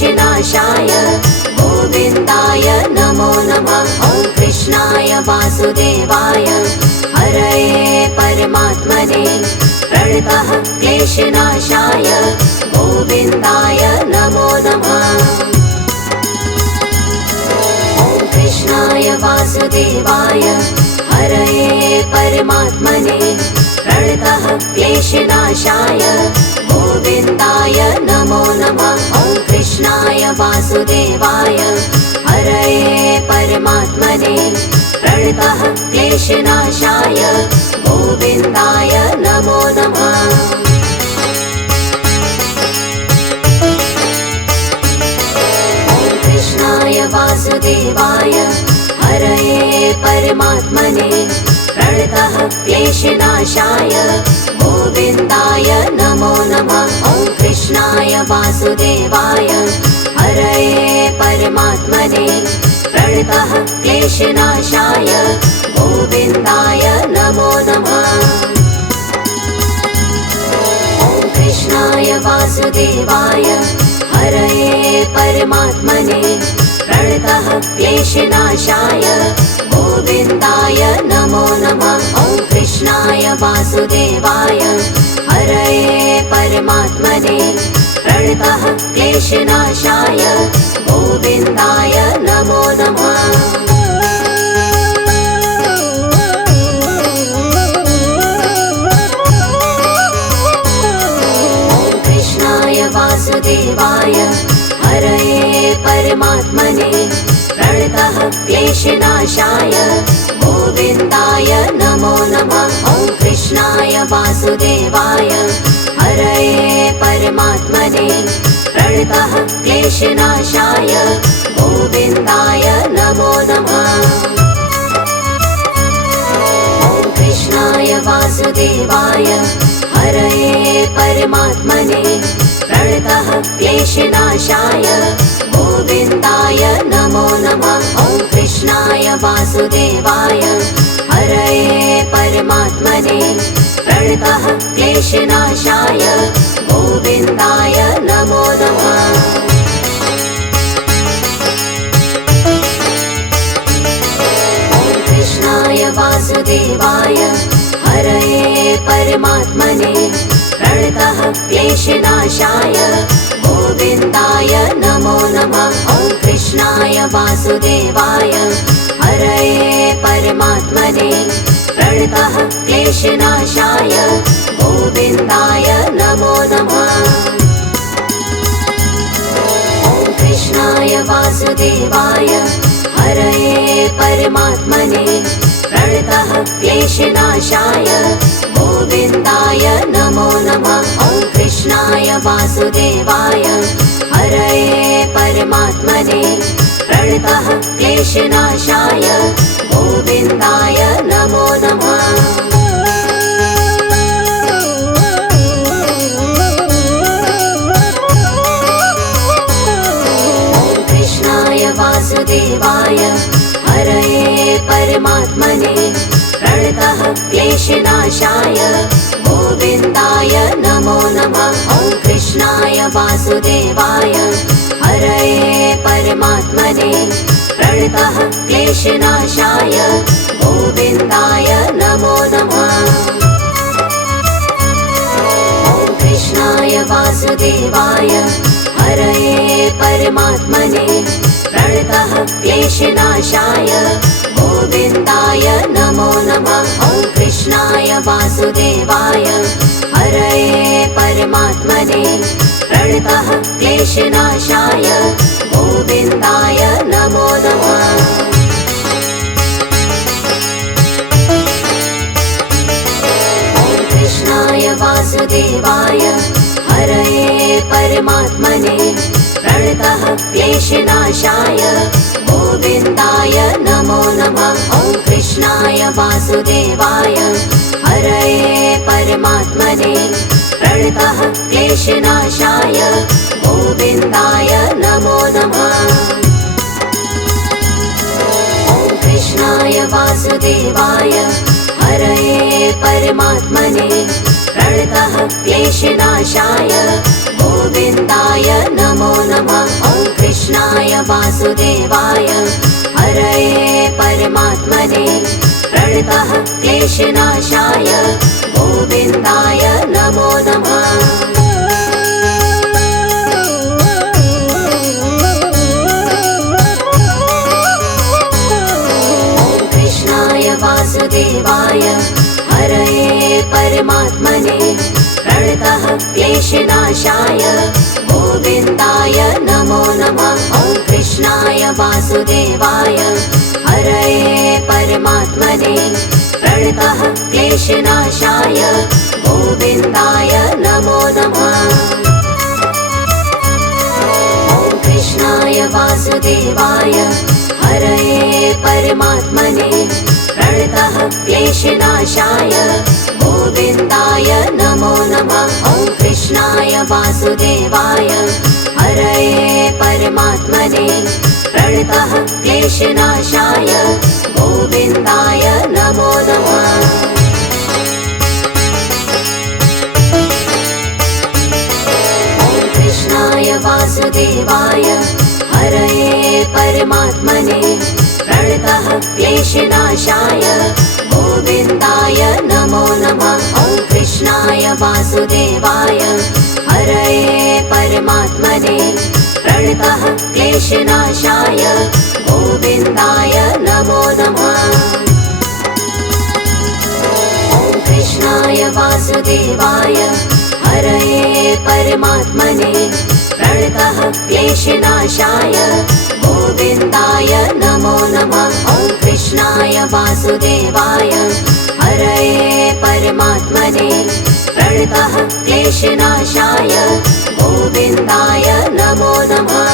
क्लेशनाशाय गोविन्दाय नमो नमः। ॐ कृष्णाय वासुदेवाय हरये परमात्मने प्रणतः क्लेशनाशाय गोविन्दाय नमो नमः। ॐ कृष्णाय वासुदेवाय हरये परमात्मने प्रणतः क्लेशनाशाय गोविन्दाय नमो नमः। ॐ कृष्णाय वासुदेवाय हरये परमात्मने प्रणतः क्लेशनाशाय गोविन्दाय नमो नमः। ॐ कृष्णाय वासुदेवाय हरये परमात्मने प्रणतः क्लेशनाशाय गोविन्दाय नमो नमः। ॐ कृष्णाय वासुदेवाय हरये परमात्मने प्रणतः क्लेशनाशाय गोविन्दाय नमो नमः। ॐ कृष्णाय वासुदेवाय हरये परमात्मने प्रणतः क्लेशनाशाय गोविन्दाय नमो नमः। ॐ कृष्णाय वासुदेवाय हरये परमात्मने प्रणतः क्लेशनाशाय गोविन्दाय नमो नमः। ॐ कृष्णाय वासुदेवाय हरये परमात्मने प्रणतः क्लेशनाशाय गोविन्दाय नमो नमः। ॐ कृष्णाय वासुदेवाय हरये परमात्मने प्रणतः क्लेशनाशाय गोविन्दाय नमो नमः। ॐ कृष्णाय वासुदेवाय हरये परमात्मने प्रणतः क्लेशनाशाय गोविन्दाय नमो नमः। ॐ कृष्णाय वासुदेवाय हरये परमात्मने प्रणतः क्लेशनाशाय गोविन्दाय नमो नमः। ॐ कृष्णाय वासुदेवाय हरये परमात्मने प्रणतः क्लेशनाशाय गोविन्दाय नमो नमः। ॐ कृष्णाय वासुदेवाय हरये परमात्मने प्रणतः क्लेशनाशाय गोविन्दाय नमो नमः। ॐ कृष्णाय वासुदेवाय हरये परमात्मने प्रणतः क्लेशनाशाय गोविन्दाय नमो नमः। ॐ कृष्णाय वासुदेवाय हरये परमात्मने प्रणतः क्लेशनाशाय गोविन्दाय नमो नमः। ॐ कृष्णाय वासुदेवाय हरये परमात्मने प्रणतः क्लेशनाशाय गोविन्दाय नमो नमः। ॐ कृष्णाय वासुदेवाय हरये परमात्मने प्रणतः क्लेशनाशाय गोविन्दाय नमो नमः। ॐ कृष्णाय वासुदेवाय हरये परमात्मने प्रणतः क्लेशनाशाय गोविन्दाय नमो नमः। ॐ कृष्णाय वासुदेवाय हरये परमात्मने प्रणतः क्लेशनाशाय गोविन्दाय नमो नमः। ॐ कृष्णाय वासुदेवाय हरये परमात्मने प्रणतः क्लेशनाशाय गोविन्दाय नमो नमः। ॐ कृष्णाय वासुदेवाय हरये परमात्मने प्रणतः क्लेशनाशाय गोविन्दाय नमो नमः। ॐ कृष्णाय वासुदेवाय हरये परमात्मने प्रणतः क्लेशनाशाय गोविन्दाय नमो नमः। ॐ वासुदेवाय हरये परमात्मने प्रणतः क्लेशनाशाय गोविन्दाय नमो नमः। वासुदेवाय हरये परमात्मने प्रणतः क्लेशनाशाय गोविन्दाय नमो नमः। ॐ कृष्णाय वासुदेवाय हरये परमात्मने प्रणतः क्लेशनाशाय गोविन्दाय नमो नमः। ॐ कृष्णाय वासुदेवाय हरये परमात्मने प्रणतः क्लेशनाशाय गोविन्दाय नमो नमः। ॐ कृष्णाय वासुदेवाय हरये परमात्मने प्रणतः क्लेशनाशाय गोविन्दाय नमो नमः। ॐ कृष्णाय वासुदेवाय हरये परमात्मने प्रणतः क्लेशनाशाय गोविन्दाय नमो नमः। ॐ कृष्णाय वासुदेवाय हरये परमात्मने प्रणतः क्लेशनाशाय गोविन्दाय नमो नमः। ॐ कृष्णाय वासुदेवाय हरये परमात्मने प्रणतः क्लेशनाशाय गोविन्दाय नमो नमः। ॐ कृष्णाय वासुदेवाय हरये परमात्मने प्रणतः क्लेशनाशाय गोविन्दाय नमो नमः।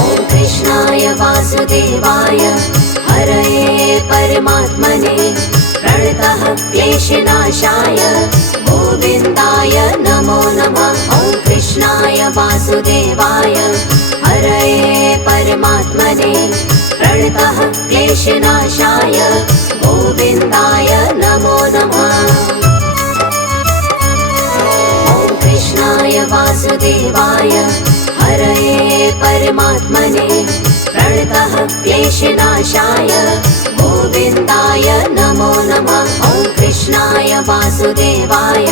ॐ कृष्णाय वासुदेवाय हरये परमात्मने प्रणतः क्लेशनाशाय गोविन्दाय नमो नमः। ॐ कृष्णाय वासुदेवाय हरये परमात्मने प्रणतः क्लेशनाशाय गोविन्दाय नमो नमः। ॐ कृष्णाय वासुदेवाय हरये परमात्मने प्रणतः क्लेशनाशाय गोविन्दाय नमो नमः। ॐ कृष्णाय वासुदेवाय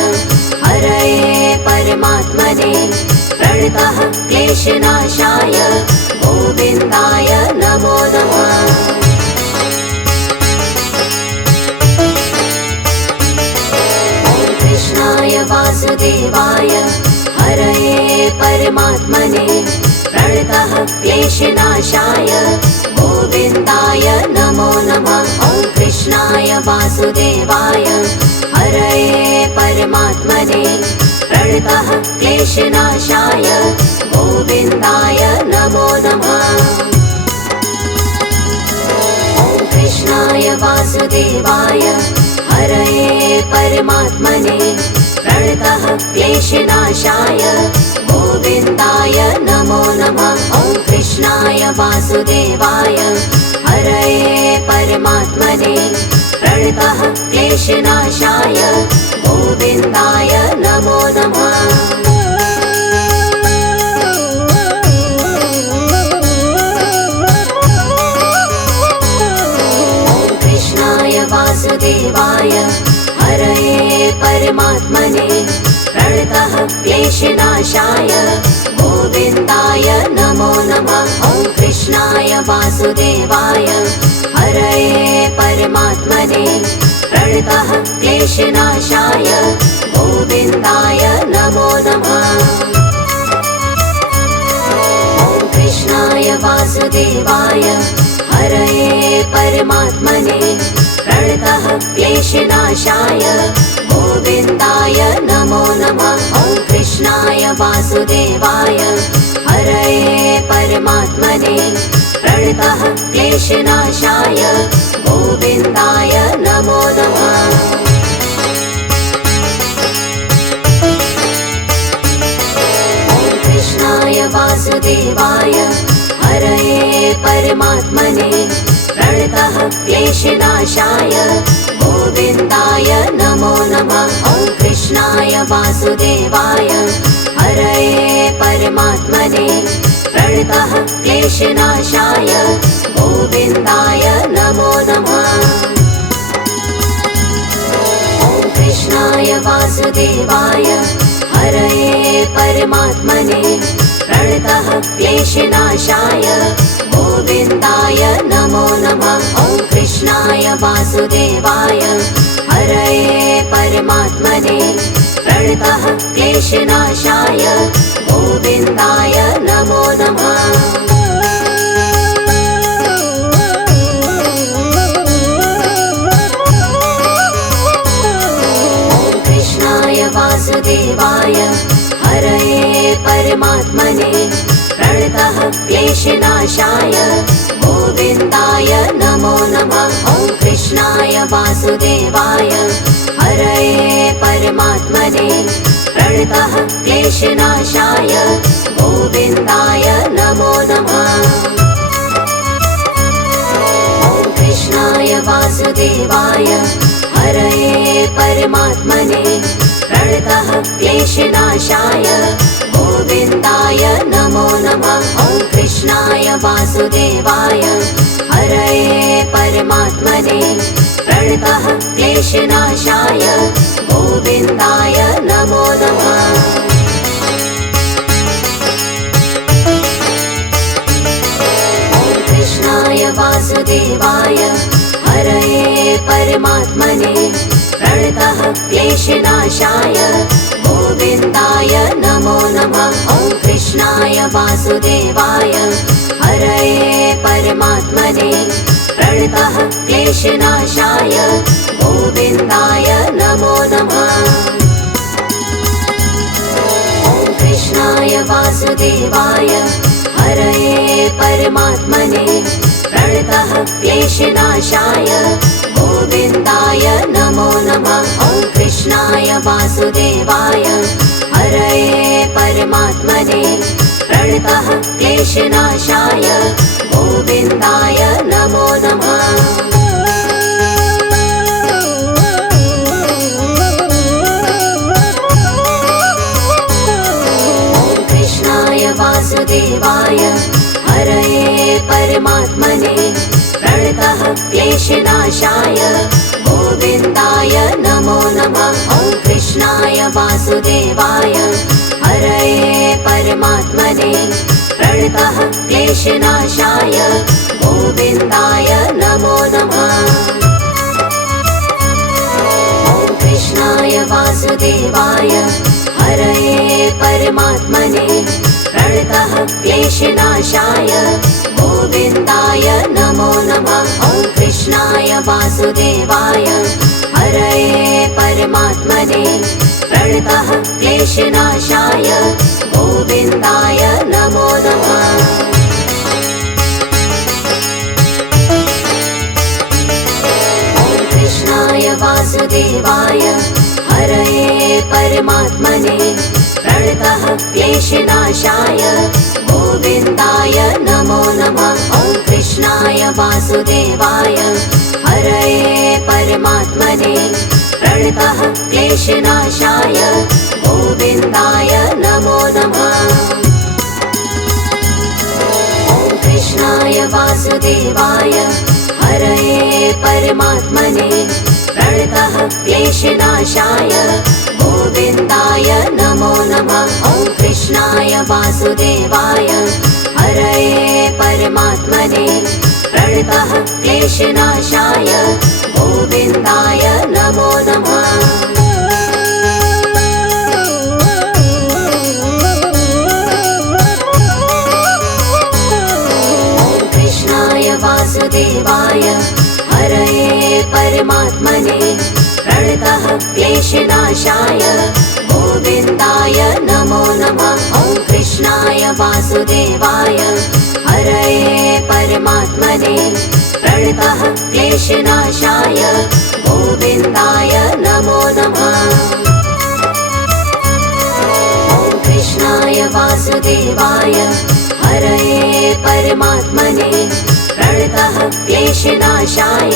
हरये परमात्मने प्रणतः क्लेशनाशाय गोविन्दाय नमो नमः। ॐ कृष्णाय वासुदेवाय हरये परमात्मने प्रणतः क्लेशनाशाय गोविन्दाय नमो नमः। ॐ कृष्णाय वासुदेवाय हरये परमात्मने प्रणतः क्लेशनाशाय गोविन्दाय नमो नमः। ॐ कृष्णाय वासुदेवाय हरये परमात्मने प्रणतः क्लेशनाशाय गोविन्दाय नमो नमः। ॐ कृष्णाय वासुदेवाय हरये परमात्मने प्रणतः क्लेशनाशाय गोविन्दाय नमो नमः। ॐ कृष्णाय वासुदेवाय हरये परमात्मने प्रणतः क्लेशनाशाय गोविन्दाय नमो नमः। ॐ कृष्णाय वासुदेवाय हरये परमात्मने प्रणतः क्लेशनाशाय गोविन्दाय नमो नमः। ॐ कृष्णाय वासुदेवाय हरये परमात्मने प्रणतः क्लेशनाशाय गोविन्दाय नमो नमः। ॐ कृष्णाय वासुदेवाय हरये परमात्मने प्रणतः क्लेशनाशाय गोविन्दाय नमो नमः। ॐ कृष्णाय वासुदेवाय हरये परमात्मने प्रणतः क्लेशनाशाय गोविन्दाय नमो नमः। वासुदेवाय हरये परमात्मने प्रणतः क्लेशनाशाय गोविन्दाय नमो नमः। ॐ कृष्णाय वासुदेवाय हरये परमात्मने प्रणतः क्लेशनाशाय गोविन्दाय नमो नमः। ॐ कृष्णाय वासुदेवाय हरये परमात्मने प्रणतः क्लेशनाशाय गोविन्दाय नमो नमः। ॐ कृष्णाय वासुदेवाय हरये परमात्मने प्रणतः क्लेशनाशाय गोविन्दाय नमो नमः। ॐ कृष्णाय वासुदेवाय हरये परमात्मने प्रणतः क्लेशनाशाय गोविन्दाय नमो नमः। ॐ कृष्णाय वासुदेवाय हरये परमात्मने प्रणतः क्लेशनाशाय गोविन्दाय नमो नमः। ॐ कृष्णाय वासुदेवाय हरये परमात्मने प्रणतः क्लेशनाशाय गोविन्दाय नमो नमः। ॐ कृष्णाय वासुदेवाय हरये परमात्मने प्रणतः क्लेशनाशाय गोविन्दाय नमो नमः। ॐ कृष्णाय वासुदेवाय हरये परमात्मने प्रणतः क्लेशनाशाय गोविन्दाय नमो नमः। ॐ कृष्णाय वासुदेवाय हरये परमात्मने प्रणतः क्लेशनाशाय गोविन्दाय नमो नमः। ॐ कृष्णाय वासुदेवाय हरये परमात्मने प्रणतः क्लेशनाशाय गोविन्दाय नमो नमः। ॐ कृष्णाय वासुदेवाय हरये परमात्मने प्रणतः क्लेशनाशाय गोविन्दाय नमो नमः। ॐ कृष्णाय वासुदेवाय हरये परमात्मने प्रणतः क्लेशनाशाय गोविन्दाय नमो नमः। ॐ कृष्णाय वासुदेवाय हरये परमात्मने प्रणतः क्लेशनाशाय गोविन्दाय नमो नमः। ॐ कृष्णाय वासुदेवाय हरये परमात्मने प्रणतः क्लेशनाशाय गोविन्दाय नमो नमः। ॐ कृष्णाय वासुदेवाय हरये परमात्मने प्रणतः क्लेशनाशाय गोविन्दाय नमो नमः। ॐ कृष्णाय वासुदेवाय हरये परमात्मने प्रणतः क्लेशनाशाय गोविन्दाय नमो नमः। ॐ कृष्णाय वासुदेवाय हरये परमात्मने प्रणतः क्लेशनाशाय गोविन्दाय नमो नमः। ॐ कृष्णाय वासुदेवाय हरये परमात्मने प्रणतः क्लेशनाशाय गोविन्दाय नमो नमः। ॐ कृष्णाय वासुदेवाय हरये परमात्मने प्रणतः क्लेशनाशाय गोविन्दाय नमो नमः। ॐ कृष्णाय वासुदेवाय हरये परमात्मने प्रणतः क्लेशनाशाय गोविन्दाय नमो नमः। ॐ कृष्णाय वासुदेवाय हरये परमात्मने प्रणतः क्लेशनाशाय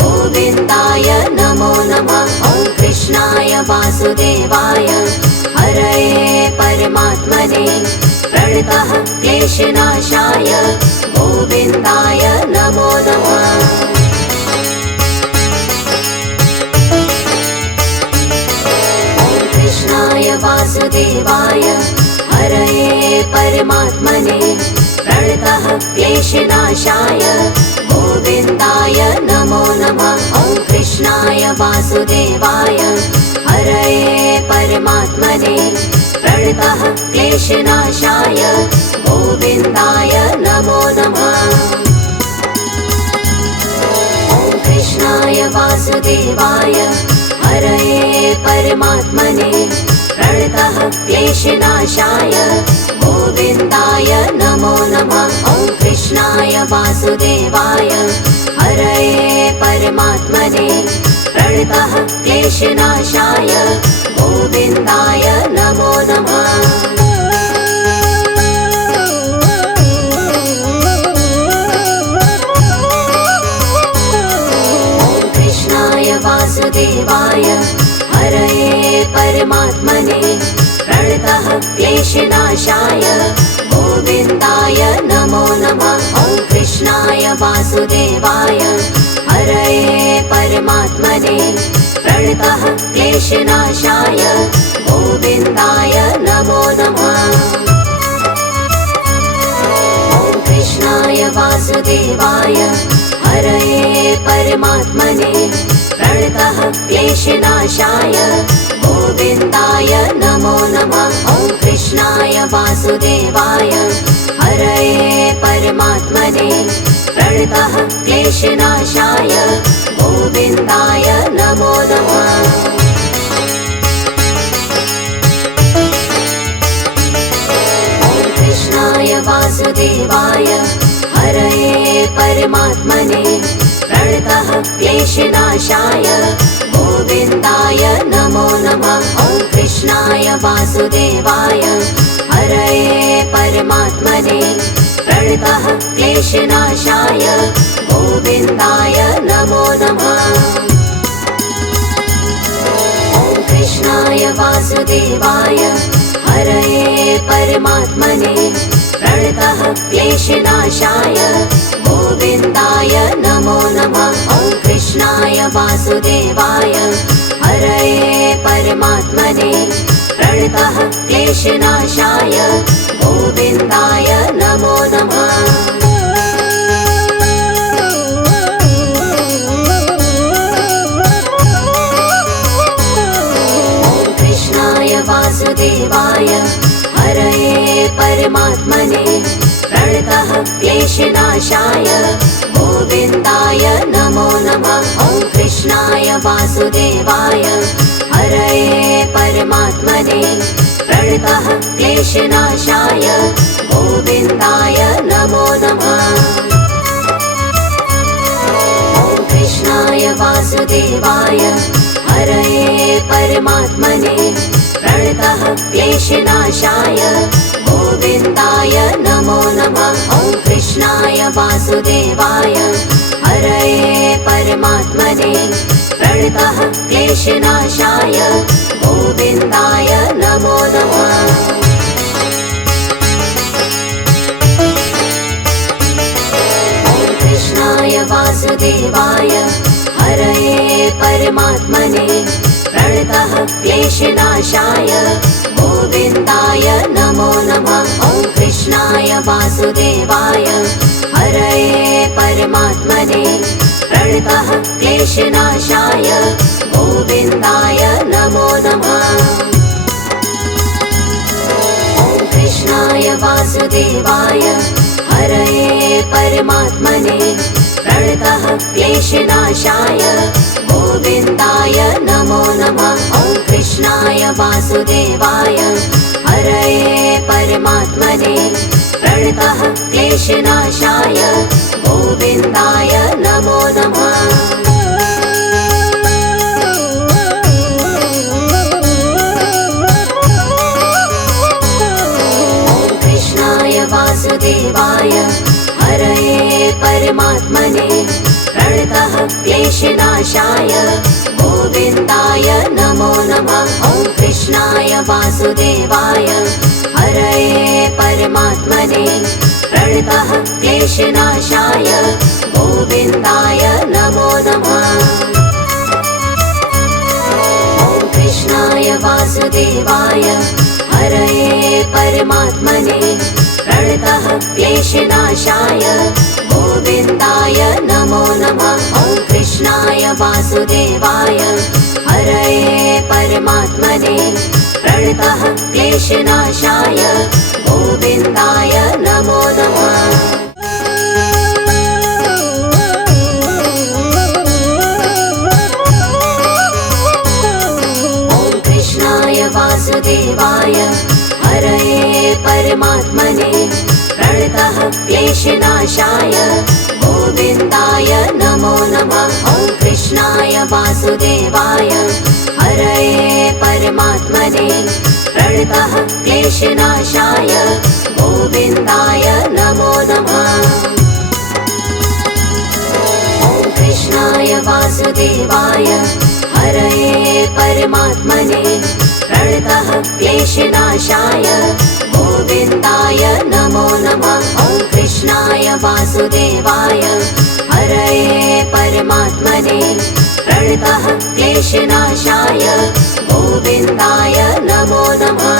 गोविन्दाय नमो नमः। ॐ कृष्णाय वासुदेवाय परमात्मने प्रणतः क्लेशनाशाय गोविन्दाय नमो नमः। कृष्णाय वासुदेवाय हरये परमात्मने प्रणतः क्लेशनाशाय गोविन्दाय नमो नमः। ॐ कृष्णाय वासुदेवाय हरये परमात्मने प्रणतः क्लेशनाशाय गोविन्दाय नमो नमः। ॐ कृष्णाय वासुदेवाय हरये परमात्मने प्रणतः क्लेशनाशाय गोविन्दाय नमो नमः। ॐ कृष्णाय वासुदेवाय हरये परमात्मने प्रणतः क्लेशनाशाय गोविन्दाय नमो नमः। वासुदेवाय हरये परमात्मने प्रणतः क्लेशनाशाय गोविन्दाय नमो नमः। ॐ कृष्णाय वासुदेवाय हरये परमात्मने प्रणतः क्लेशनाशाय गोविन्दाय नमो नमः। ॐ कृष्णाय वासुदेवाय हरये परमात्मने प्रणतः क्लेशनाशाय गोविन्दाय नमो नमः। ॐ कृष्णाय वासुदेवाय हरये परमात्मने प्रणतः क्लेशनाशाय गोविन्दाय नमो नमः। ॐ कृष्णाय वासुदेवाय हरये परमात्मने प्रणतः क्लेशनाशाय गोविन्दाय नमो नमः। ॐ कृष्णाय वासुदेवाय हरये परमात्मने प्रणतः क्लेशनाशाय गोविन्दाय नमो नमः। ॐ कृष्णाय वासुदेवाय हरये परमात्मने प्रणतः क्लेशनाशाय गोविन्दाय नमो नमः। ॐ कृष्णाय वासुदेवाय हरये परमात्मने प्रणतः क्लेशनाशाय गोविन्दाय नमो नमः। ॐ कृष्णाय वासुदेवाय हरये परमात्मने प्रणतः क्लेशनाशाय गोविन्दाय नमो नमः। ॐ कृष्णाय वासुदेवाय हरये परमात्मने प्रणतः क्लेशनाशाय गोविन्दाय नमो नमः। ॐ कृष्णाय वासुदेवाय हरये परमात्मने प्रणतः क्लेशनाशाय गोविन्दाय नमो नमः। ॐ कृष्णाय वासुदेवाय हरये परमात्मने प्रणतः क्लेशनाशाय गोविन्दाय नमो नमः। ॐ कृष्णाय वासुदेवाय हरये परमात्मने प्रणतः क्लेशनाशाय गोविन्दाय नमो नमः। ॐ कृष्णाय वासुदेवाय हरये परमात्मने प्रणतः क्लेशनाशाय गोविन्दाय नमो नमः। ॐ कृष्णाय वासुदेवाय हरये परमात्मने प्रणतः क्लेशनाशाय गोविन्दाय नमो नमः। ॐ कृष्णाय वासुदेवाय हरये परमात्मने प्रणतः क्लेशनाशाय गोविन्दाय नमो नमः। ॐ कृष्णाय वासुदेवाय हरये परमात्मने प्रणतः क्लेशनाशाय गोविन्दाय नमो नमः। ॐ कृष्णाय वासुदेवाय हरये परमात्मने प्रणतः क्लेशनाशाय गोविन्दाय नमो नमः। ॐ कृष्णाय वासुदेवाय हरये परमात्मने प्रणतः क्लेशनाशाय गोविन्दाय नमो नमः। ॐ कृष्णाय वासुदेवाय हरये परमात्मने प्रणतः क्लेशनाशाय गोविन्दाय नमो नमः। ॐ कृष्णाय वासुदेवाय हरये परमात्मने प्रणतः क्लेशनाशाय गोविन्दाय नमो नमः। ॐ कृष्णाय वासुदेवाय हरये परमात्मने प्रणतः क्लेशनाशाय गोविन्दाय नमो नमः। ॐ कृष्णाय वासुदेवाय हरये परमात्मने प्रणतः क्लेशनाशाय गोविन्दाय नमो नमः। ॐ कृष्णाय वासुदेवाय हरये परमात्मने प्रणतः क्लेशनाशाय गोविन्दाय नमो नमः।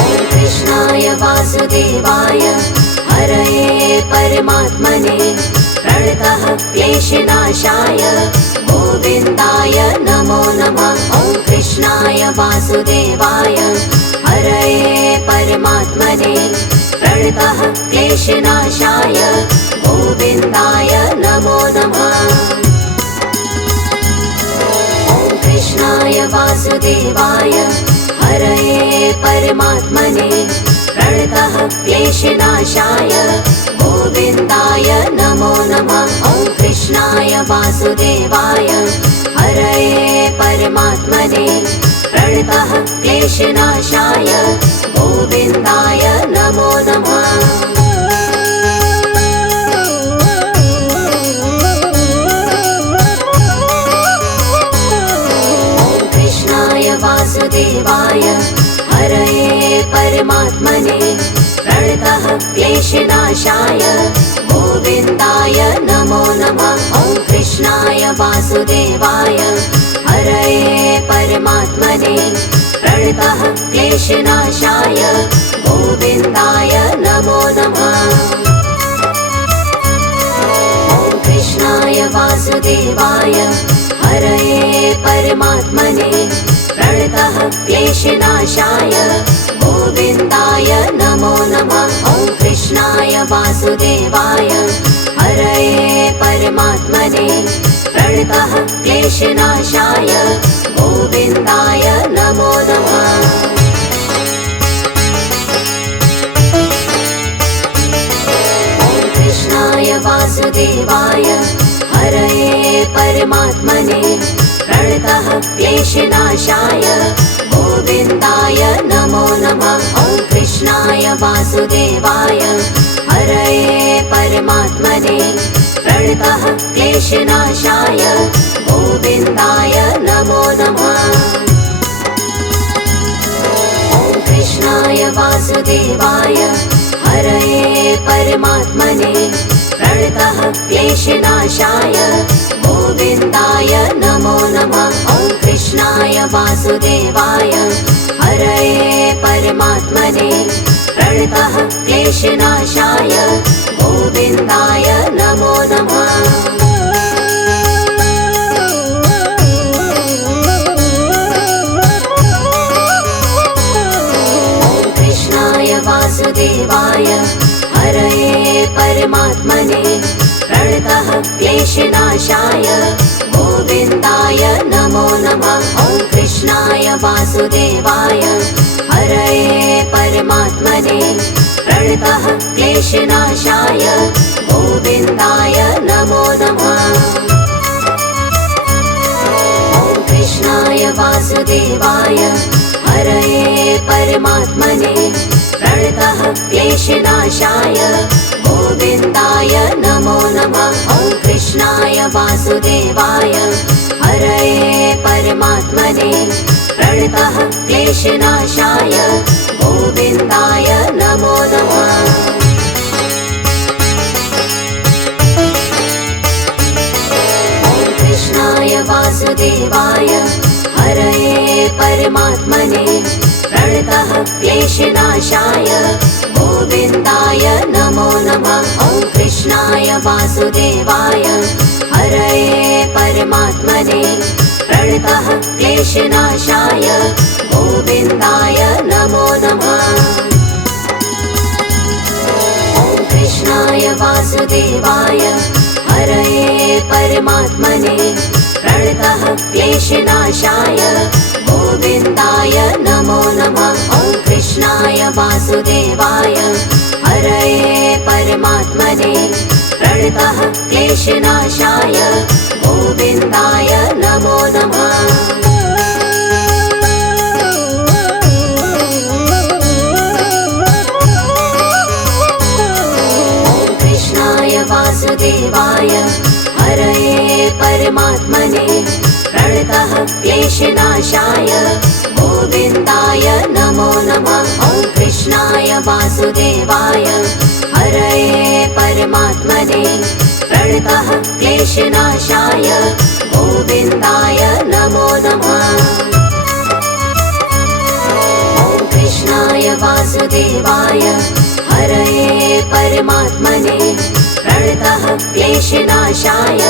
ॐ कृष्णाय वासुदेवाय हरये परमात्मने प्रणतः क्लेशनाशाय गोविन्दाय नमो नमः। ॐ कृष्णाय वासुदेवाय हरये परमात्मने प्रणतः क्लेशनाशाय गोविन्दाय नमो नमः। ॐ कृष्णाय वासुदेवाय हरये परमात्मने प्रणतः क्लेशनाशाय गोविन्दाय नमो नमः। ॐ कृष्णाय वासुदेवाय हरये परमात्मने प्रणतः क्लेशनाशाय गोविन्दाय नमो नमः। ॐ कृष्णाय वासुदेवाय हरये परमात्मने प्रणतः क्लेशनाशाय गोविन्दाय नमो नमः। ॐ कृष्णाय वासुदेवाय हरये परमात्मने प्रणतः क्लेशनाशाय गोविन्दाय नमो नमः। ॐ कृष्णाय वासुदेवाय हरये परमात्मने प्रणतः क्लेशनाशाय गोविन्दाय नमो नमः। ॐ कृष्णाय वासुदेवाय हरये परमात्मने प्रणतः क्लेशनाशाय गोविन्दाय नमो नमः। ॐ कृष्णाय वासुदेवाय हरये परमात्मने प्रणतः क्लेशनाशाय गोविन्दाय नमो नमः। ॐ कृष्णाय वासुदेवाय हरये परमात्मने प्रणतः क्लेशनाशाय गोविन्दाय नमो नमः। ॐ कृष्णाय वासुदेवाय हरये परमात्मने प्रणतः क्लेशनाशाय गोविन्दाय नमो नमः। ॐ कृष्णाय वासुदेवाय हरये परमात्मने प्रणतः क्लेशनाशाय गोविन्दाय नमो नमः। ॐ कृष्णाय वासुदेवाय हरये परमात्मने प्रणतः क्लेशनाशाय गोविन्दाय नमो नमः। ॐ कृष्णाय वासुदेवाय हरये परमात्मने प्रणतः क्लेशनाशाय गोविन्दाय नमो नमः। ॐ कृष्णाय वासुदेवाय हरये परमात्मने प्रणतः क्लेशनाशाय गोविन्दाय नमो नमः। ॐ कृष्णाय वासुदेवाय हरये परमात्मने प्रणतः प्रणतः क्लेशनाशाय गोविन्दाय नमो नमः। ॐ कृष्णाय वासुदेवाय हरये परमात्मने प्रणतः क्लेशनाशाय गोविन्दाय नमो नमः। ॐ कृष्णाय वासुदेवाय हरये परमात्मने प्रणतः क्लेशनाशाय गोविन्दाय नमो नमः। ॐ कृष्णाय वासुदेवाय हरये परमात्मने प्रणतः क्लेशनाशाय गोविन्दाय नमो नमः। ॐ कृष्णाय वासुदेवाय हरये परमात्मने प्रणतः क्लेशनाशाय गोविन्दाय नमो नमः। ॐ कृष्णाय वासुदेवाय हरये परमात्मने प्रणतः क्लेशनाशाय गोविन्दाय नमो नमः। ॐ कृष्णाय वासुदेवाय हरये परमात्मने प्रणतः क्लेशनाशाय गोविन्दाय नमो नमः। ॐ कृष्णाय वासुदेवाय हरये परमात्मने प्रणतः क्लेशनाशाय